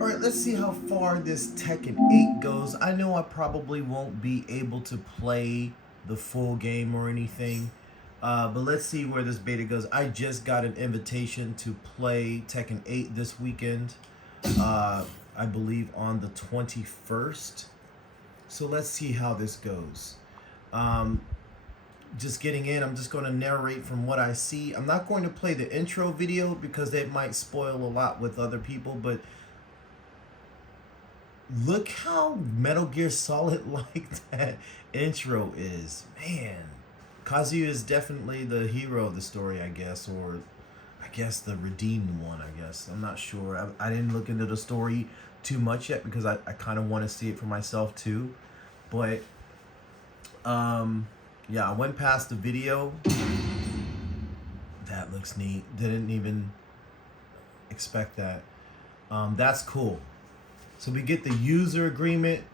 All right, let's see how far this Tekken 8 goes. I know I probably won't be able to play the full game or anything, but let's see where this beta goes. I just got an invitation to play Tekken 8 this weekend, I believe on the 21st. So let's see how this goes. Um, just getting in, I'm just going to narrate from what I see. I'm not going to play the intro video because it might spoil a lot with other people, but look how Metal Gear Solid like that intro is. Man, Kazuya is definitely the hero of the story, I guess, or I guess the redeemed one, I guess. I'm not sure. I didn't look into the story too much yet because I kind of want to see it for myself too. But, yeah, I went past the video. That looks neat. Didn't even expect that. That's cool. So we get the user agreement.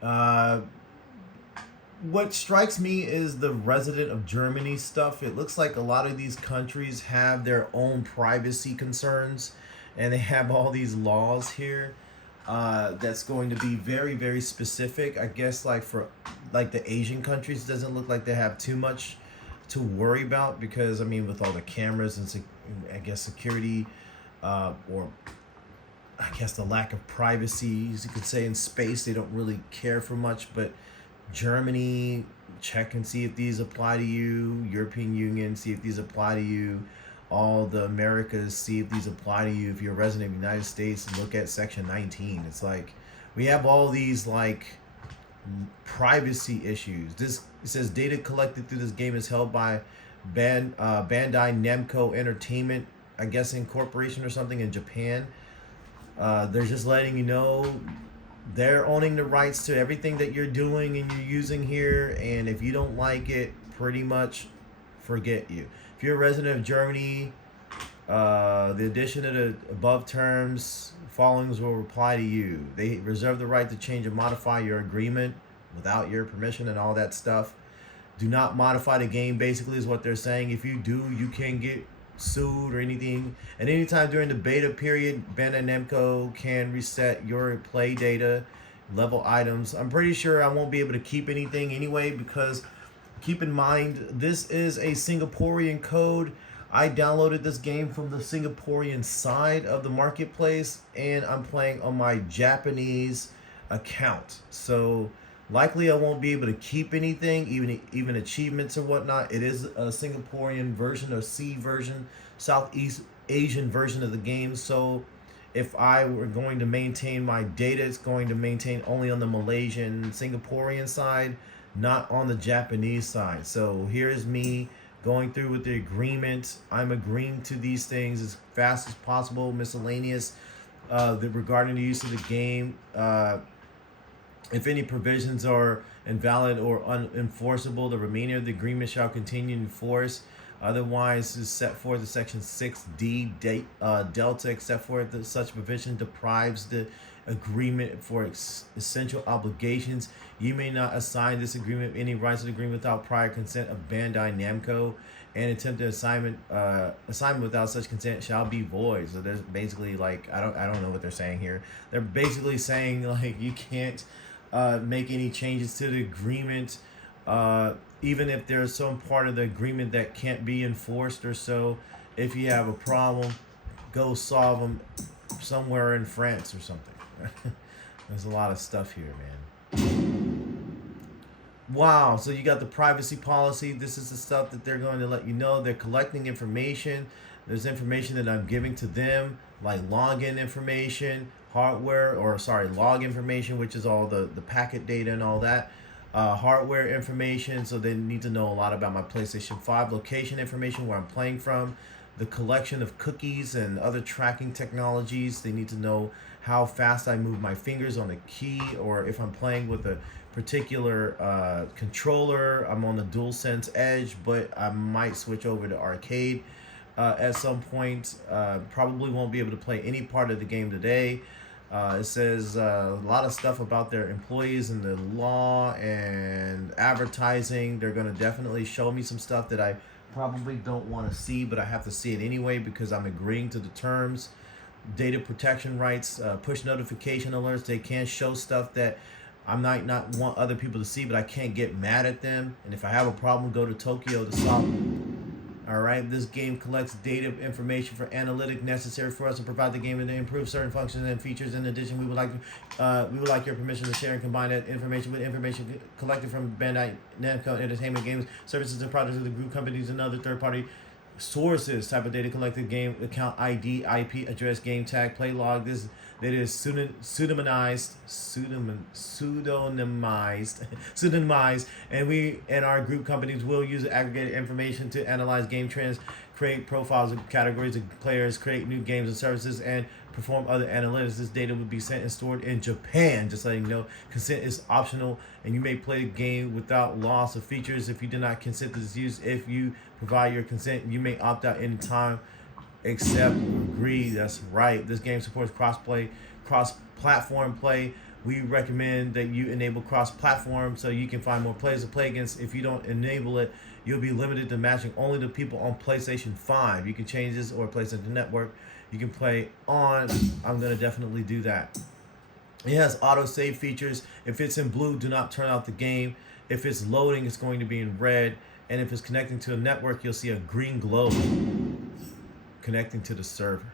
What strikes me is the resident of Germany stuff. It looks like a lot of these countries have their own privacy concerns, and they have all these laws here. That's going to be very, very specific. I guess like for like the Asian countries, it doesn't look like they have too much to worry about because I mean with all the cameras and I guess security, or I guess the lack of privacy, as you could say, in space, they don't really care for much. But Germany, check and see if these apply to you. European Union, see if these apply to you. All the Americas, see if these apply to you. If you're a resident of the United States, look at Section 19. It's like we have all these like privacy issues. This it says data collected through this game is held by Bandai Namco Entertainment, I guess incorporation or something in Japan. They're just letting you know they're owning the rights to everything that you're doing and you're using here. And if you don't like it, pretty much forget you. If you're a resident of Germany, the addition of the above terms, followings will apply to you. They reserve the right to change or modify your agreement without your permission and all that stuff. Do not modify the game, basically, is what they're saying. If you do, you can get sued or anything. At any time during the beta period, Bandai Namco can reset your play data, level items. I'm pretty sure I won't be able to keep anything anyway because keep in mind, this is a Singaporean code. I downloaded this game from the Singaporean side of the marketplace and I'm playing on my Japanese account. So likely I won't be able to keep anything, even achievements or whatnot. It is a Singaporean version or C version, Southeast Asian version of the game. So if I were going to maintain my data, it's going to maintain only on the Malaysian, Singaporean side, not on the Japanese side. So here's me going through with the agreement. I'm agreeing to these things as fast as possible. Miscellaneous regarding the use of the game. If any provisions are invalid or unenforceable, the remainder of the agreement shall continue in force. Otherwise, is set forth in Section 6D Delta, except for that such provision deprives the agreement for essential obligations. You may not assign this agreement any rights to the agreement without prior consent of Bandai Namco. And attempted assignment without such consent shall be void. So there's basically like I don't know what they're saying here. They're basically saying like you can't make any changes to the agreement, even if there's some part of the agreement that can't be enforced or so. If you have a problem, go solve them somewhere in France or something. There's a lot of stuff here, man. Wow, so you got the privacy policy. This is the stuff that they're going to let you know. They're collecting information. There's information that I'm giving to them, like login information, log information, which is all the packet data and all that. Hardware information, so they need to know a lot about my PlayStation 5 location information, where I'm playing from, the collection of cookies and other tracking technologies. They need to know how fast I move my fingers on the key, or if I'm playing with a particular controller. I'm on the DualSense Edge, but I might switch over to arcade at some point. Probably won't be able to play any part of the game today. It says a lot of stuff about their employees and the law and advertising. They're going to definitely show me some stuff that I probably don't want to see, but I have to see it anyway because I'm agreeing to the terms. data protection rights, push notification alerts. They can show stuff that I might not want other people to see, but I can't get mad at them. And if I have a problem, go to Tokyo to solve it. All right, this game collects data information for analytic necessary for us to provide the game and to improve certain functions and features. In addition, we would like your permission to share and combine that information with information collected from Bandai Namco Entertainment games, services, and products of the group companies and other third-party sources. Type of data collected: game account ID, IP address, game tag, play log. This that is pseudonymized, and we and our group companies will use aggregated information to analyze game trends, create profiles of categories of players, create new games and services, and perform other analytics. This data will be sent and stored in Japan. Just letting you know, consent is optional, and you may play the game without loss of features if you do not consent to this use. If you provide your consent, you may opt out anytime, accept or agree. That's right. This game supports cross-platform play. We recommend that you enable cross-platform so you can find more players to play against. If you don't enable it, you'll be limited to matching only the people on PlayStation 5. You can change this or place it in the network. You can play on. I'm going to definitely do that. It has auto-save features. If it's in blue, do not turn out the game. If it's loading, it's going to be in red. And if it's connecting to a network, you'll see a green glow connecting to the server.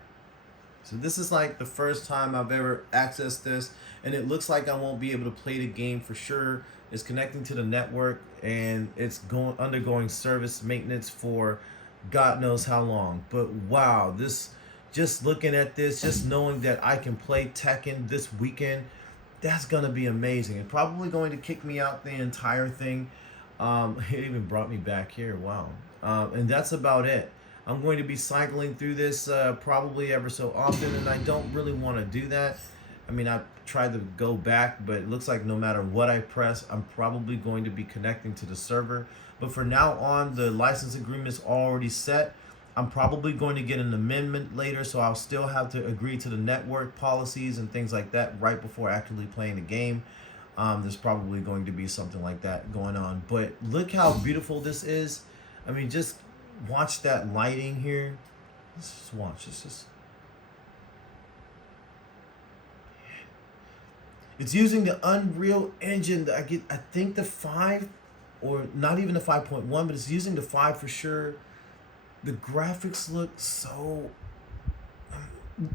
So this is like the first time I've ever accessed this, and it looks like I won't be able to play the game for sure. It's connecting to the network, and it's undergoing service maintenance for God knows how long. But wow, this, just looking at this, just knowing that I can play Tekken this weekend, that's gonna be amazing. It's probably going to kick me out the entire thing. It even brought me back here. Wow. And that's about it. I'm going to be cycling through this probably ever so often, and I don't really want to do that. I mean, I tried to go back, but it looks like no matter what I press, I'm probably going to be connecting to the server. But for now on, the license agreement is already set. I'm probably going to get an amendment later, so I'll still have to agree to the network policies and things like that right before actually playing the game. There's probably going to be something like that going on. But look how beautiful this is. I mean, just watch that lighting here. Let's just watch. It's using the Unreal Engine. I think the 5, or not even the 5.1, but it's using the 5 for sure. The graphics look so,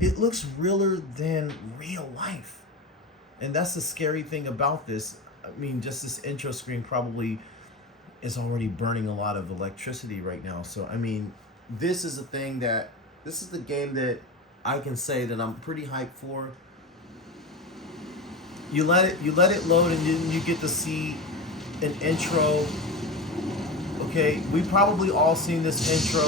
it looks realer than real life. And that's the scary thing about this. I mean, just this intro screen probably is already burning a lot of electricity right now. So, I mean, this is the game that I can say that I'm pretty hyped for. You let it load, and then you get to see an intro. Okay, we've probably all seen this intro.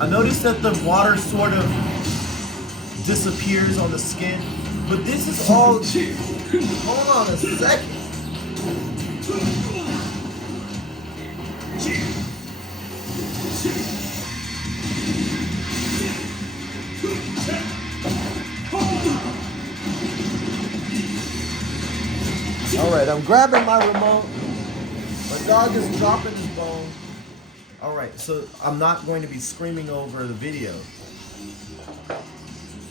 I noticed that the water sort of disappears on the skin, but this is all. Hold on a second. Alright, I'm grabbing my remote. My dog is dropping his bone. Alright, so I'm not going to be screaming over the video.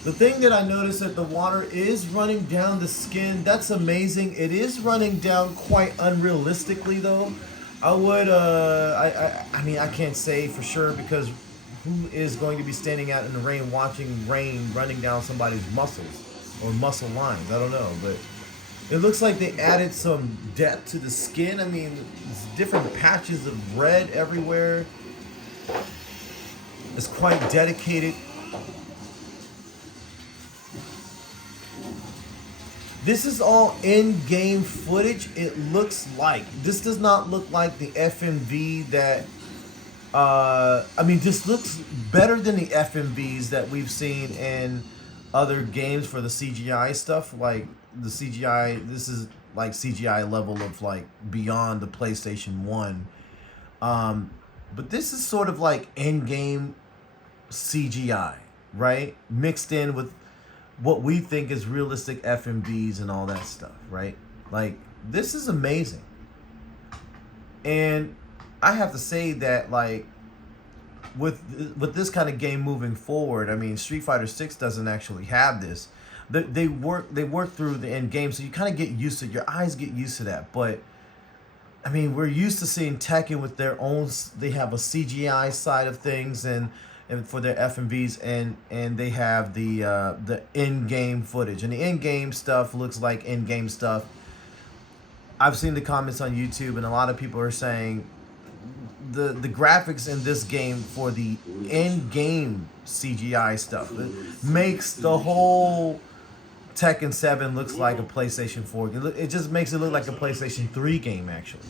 The thing that I noticed that the water is running down the skin. That's amazing. It is running down quite unrealistically though. I would, I mean, I can't say for sure, because who is going to be standing out in the rain watching rain running down somebody's muscles or muscle lines? I don't know, but it looks like they added some depth to the skin. I mean, different patches of red everywhere. It's quite dedicated. This is all in-game footage. It looks like. This does not look like the FMV that, I mean, this looks better than the FMVs that we've seen in other games for the CGI stuff. Like the CGI, this is like CGI level of like beyond the PlayStation 1. But this is sort of like in-game CGI, right? Mixed in with what we think is realistic FMVs and all that stuff, right? Like, this is amazing. And I have to say that, like, with this kind of game moving forward, I mean, Street Fighter 6 doesn't actually have this. They work through the end game, so you kind of get used to it. Your eyes get used to that. But I mean, we're used to seeing Tekken with their own. They have a CGI side of things, and for their FMVs, and they have the in game footage, and the in game stuff looks like in game stuff. I've seen the comments on YouTube, and a lot of people are saying the graphics in this game for the in-game CGI stuff, it makes the whole Tekken 7 looks like a PlayStation 4. It just makes it look like a PlayStation 3 game, actually.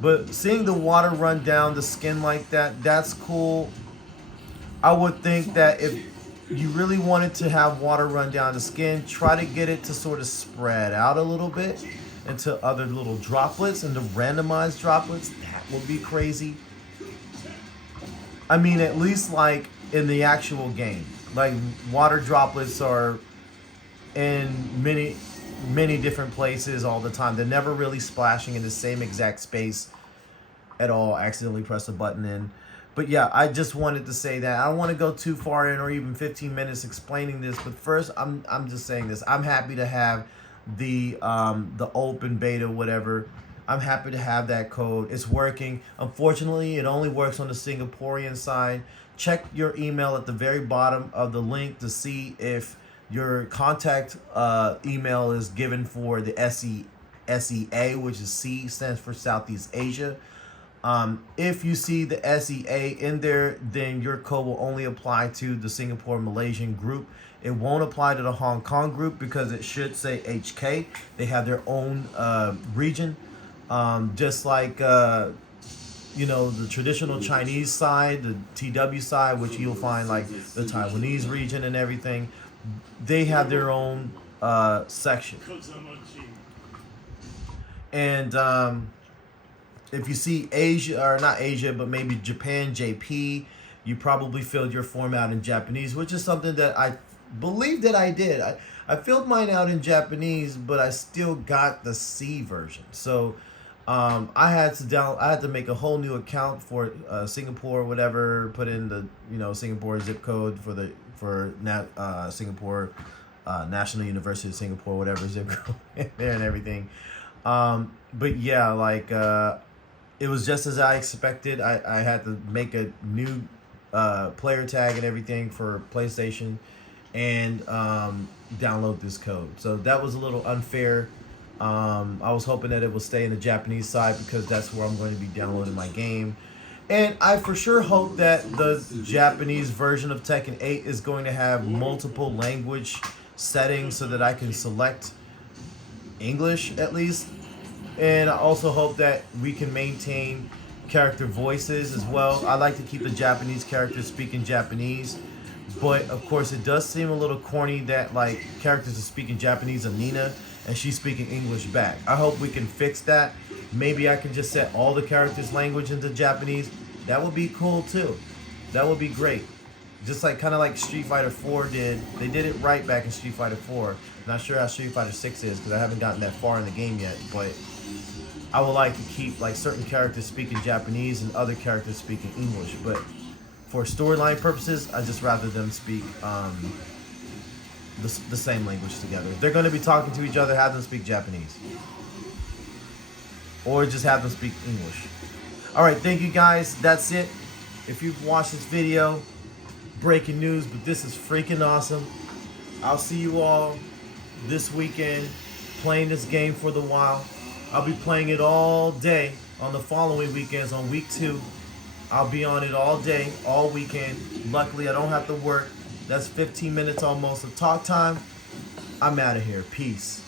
But seeing the water run down the skin like that, that's cool. I would think that if you really wanted to have water run down the skin, try to get it to sort of spread out a little bit into other little droplets, and the randomized droplets, that would be crazy. I mean, at least like in the actual game, like water droplets are in many different places all the time. They're never really splashing in the same exact space at all. I accidentally press a button in. But yeah, I just wanted to say that. I don't want to go too far in or even 15 minutes explaining this, but first I'm just saying this. I'm happy to have the open beta, whatever. I'm happy to have that code. It's working. Unfortunately, it only works on the Singaporean side. Check your email at the very bottom of the link to see if your contact email is given for the SEA, which is C, stands for Southeast Asia. If you see the SEA in there, then your code will only apply to the Singapore Malaysian group. It won't apply to the Hong Kong group because it should say HK. They have their own region. Just like, you know, the traditional Chinese side, the TW side, which you'll find like the Taiwanese region and everything. They have their own section. And if you see Asia, or not Asia, but maybe Japan, JP, you probably filled your form out in Japanese, which is something that I believe that I did. I filled mine out in Japanese, but I still got the C version. So I had to make a whole new account for Singapore, whatever. Put in the Singapore zip code for Singapore National University of Singapore, whatever zip code there and everything. But yeah, like it was just as I expected. I had to make a new player tag and everything for PlayStation, and download this code. So that was a little unfair. I was hoping that it would stay in the Japanese side because that's where I'm going to be downloading my game. And I for sure hope that the Japanese version of Tekken 8 is going to have multiple language settings so that I can select English at least. And I also hope that we can maintain character voices as well. I like to keep the Japanese characters speaking Japanese. But of course it does seem a little corny that like characters are speaking Japanese of Nina and she's speaking English back. I hope we can fix that. Maybe I can just set all the characters' language into Japanese. That would be cool too. That would be great. Just like kind of like Street Fighter 4 did. They did it right back in Street Fighter 4. Not sure how Street Fighter 6 is because I haven't gotten that far in the game yet. But I would like to keep like certain characters speaking Japanese and other characters speaking English. But for storyline purposes, I just rather them speak the same language together. If they're going to be talking to each other, have them speak Japanese. Or just have them speak English. Alright, thank you guys. That's it. If you've watched this video, breaking news, but this is freaking awesome. I'll see you all this weekend playing this game for the while. I'll be playing it all day on the following weekends. On week 2, I'll be on it all day, all weekend. Luckily, I don't have to work. That's 15 minutes almost of talk time. I'm out of here. Peace.